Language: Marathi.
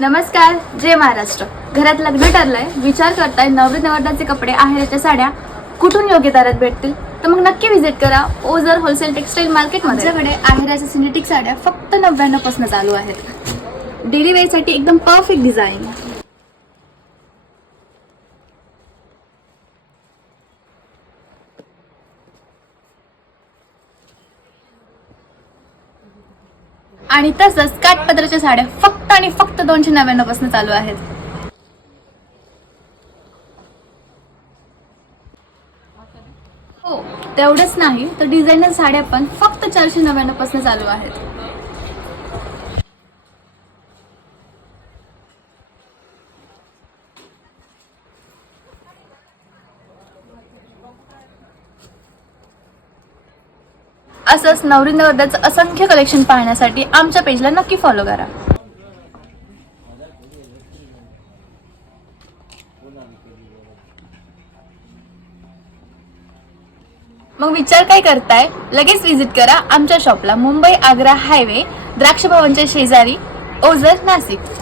नमस्कार, जय महाराष्ट्र. घरात लग्न ठरलंय, विचार करताय नवरी नवरदेवाचे कपडे आहेरच्या साड्या कुठून योग्य दरात भेटतील, तर मग नक्की व्हिजिट करा ओझर होलसेल टेक्सटाईल मार्केट. माझ्याकडे आहेराच्या सिंथेटिक साड्या फक्त 99 पासून चालू आहेत. डेली वेअर साठी एकदम परफेक्ट डिझाईन. आणि तसंच काठपदराच्या साड्या फक्त आणि फक्त 299 पासून चालू आहेत. हो, तेवढंच नाही तर डिझायनर साड्या पण फक्त 499 पासून चालू आहेत. असंच नवरी नवरदेवाचं असंख्य कलेक्शन पाहण्यासाठी आमच्या पेजला नक्की फॉलो करा. मग विचार काय करताय, लगेच विजिट करा आमच्या शॉपला. मुंबई आग्रा हायवे, द्राक्ष भवनच्या शेजारी, ओझर, नाशिक.